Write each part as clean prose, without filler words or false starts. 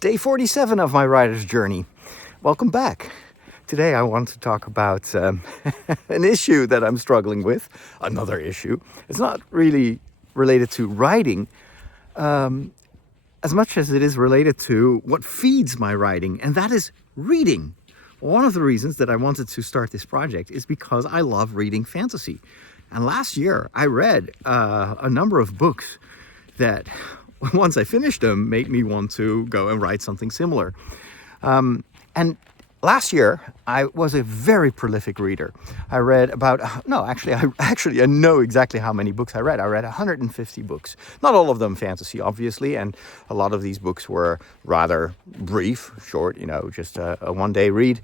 Day 47 of my writer's journey. Welcome back. Today I want to talk about an issue that I'm struggling with, another issue. It's not really related to writing as much as it is related to what feeds my writing, and that is reading. One of the reasons that I wanted to start this project is because I love reading fantasy. And last year I read a number of books that, once I finished them, made me want to go and write something similar. And last year, I was a very prolific reader. I read I know exactly how many books I read. I read 150 books. Not all of them fantasy, obviously, and a lot of these books were rather brief, short, just a one-day read.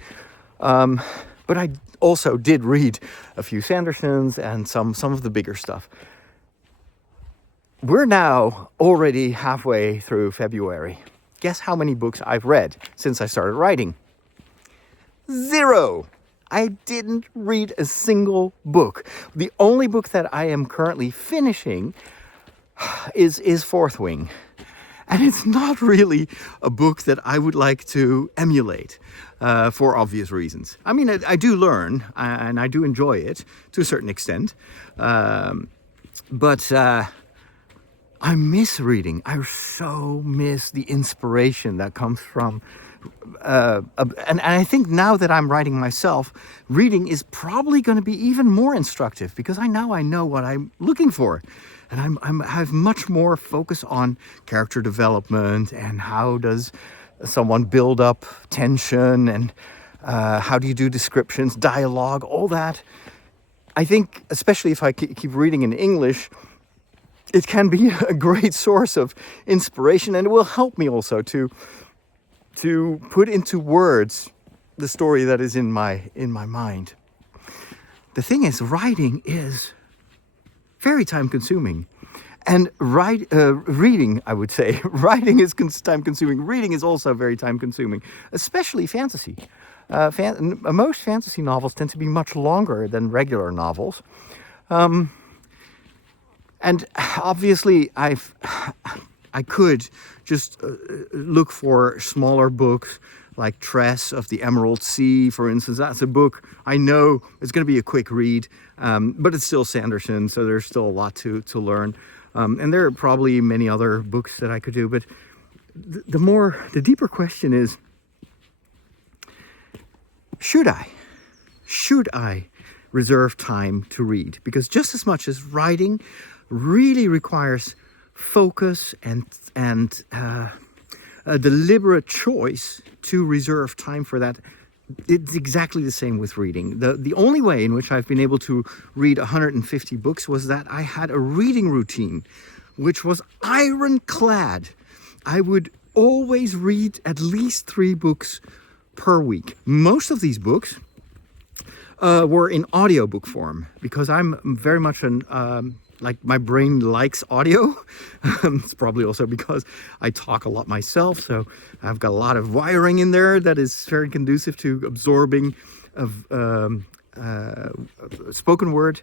But I also did read a few Sandersons and some of the bigger stuff. We're now already halfway through February. Guess how many books I've read since I started writing? 0. I didn't read a single book. The only book that I am currently finishing is Fourth Wing. And it's not really a book that I would like to emulate for obvious reasons. I mean, I do learn and I do enjoy it to a certain extent. But I miss reading. I so miss the inspiration that comes from, and I think now that I'm writing myself, reading is probably going to be even more instructive because I know what I'm looking for, and I have much more focus on character development and how does someone build up tension and how do you do descriptions, dialogue, all that. I think, especially if I keep reading in English, it can be a great source of inspiration, and it will help me also to put into words the story that is in my mind. The thing is, writing is very time consuming, and reading, I would say, writing is time consuming. Reading is also very time consuming, especially fantasy. Most fantasy novels tend to be much longer than regular novels. And obviously, I could just look for smaller books like Tress of the Emerald Sea, for instance. That's a book I know it's going to be a quick read, but it's still Sanderson, so there's still a lot to learn. And there are probably many other books that I could do. But the deeper question is, should I reserve time to read? Because just as much as writing really requires focus and a deliberate choice to reserve time for that, it's exactly the same with reading. The only way in which I've been able to read 150 books was that I had a reading routine, which was ironclad. I would always read at least 3 books per week. Most of these books were in audiobook form because I'm very much my brain likes audio. It's probably also because I talk a lot myself, so I've got a lot of wiring in there that is very conducive to absorbing of spoken word.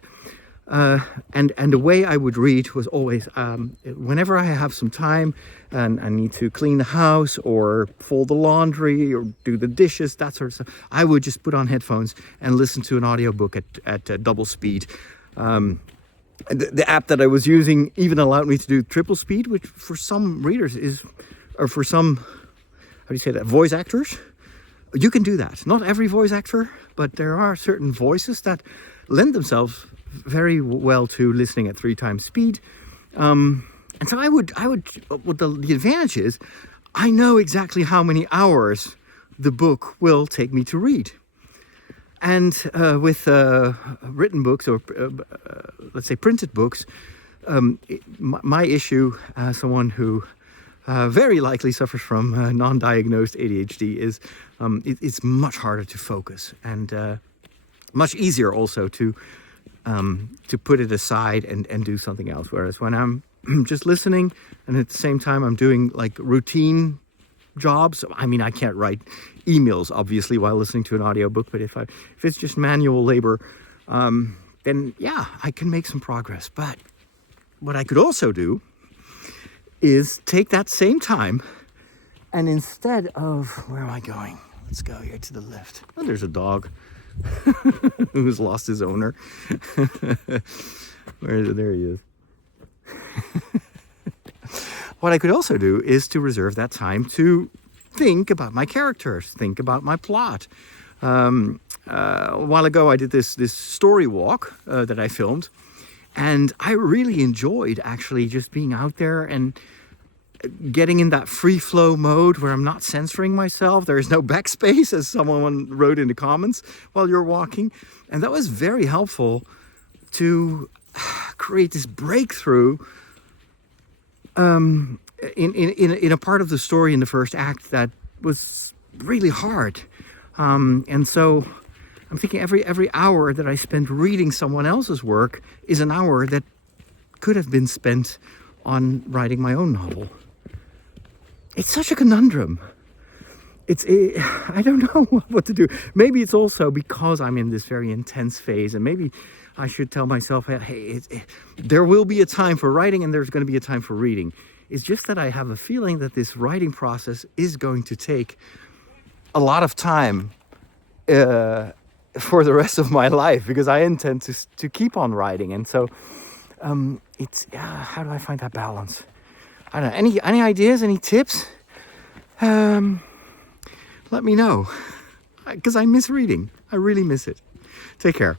And the way I would read was always whenever I have some time and I need to clean the house or fold the laundry or do the dishes, that sort of stuff, I would just put on headphones and listen to an audiobook at double speed. The app that I was using even allowed me to do triple speed, which for some readers or for some, how do you say that, voice actors, you can do that. Not every voice actor, but there are certain voices that lend themselves very well to listening at 3 times speed. And so I would, what the advantage is, I know exactly how many hours the book will take me to read. And with written books or let's say printed books, my issue as someone who very likely suffers from non-diagnosed ADHD is it's much harder to focus and much easier also to put it aside and do something else. Whereas when I'm just listening and at the same time I'm doing like routine jobs. I mean, I can't write emails obviously while listening to an audiobook, but if it's just manual labor, then yeah, I can make some progress. But what I could also do is take that same time And instead of, where am I going? Let's go here to the left. Oh, there's a dog who's lost his owner. Where is it? There he is. What I could also do is to reserve that time to think about my characters, think about my plot. A while ago, I did this story walk that I filmed, and I really enjoyed actually just being out there and getting in that free flow mode where I'm not censoring myself. There is no backspace, as someone wrote in the comments, while you're walking. And that was very helpful to create this breakthrough in a part of the story in the first act that was really hard. And so I'm thinking every hour that I spend reading someone else's work is an hour that could have been spent on writing my own novel. It's such a conundrum. I don't know what to do. Maybe it's also because I'm in this very intense phase, and maybe I should tell myself, hey, there will be a time for writing and there's going to be a time for reading. It's just that I have a feeling that this writing process is going to take a lot of time for the rest of my life, because I intend to keep on writing. And so how do I find that balance? I don't know. Any ideas, any tips? Let me know, because I miss reading. I really miss it. Take care.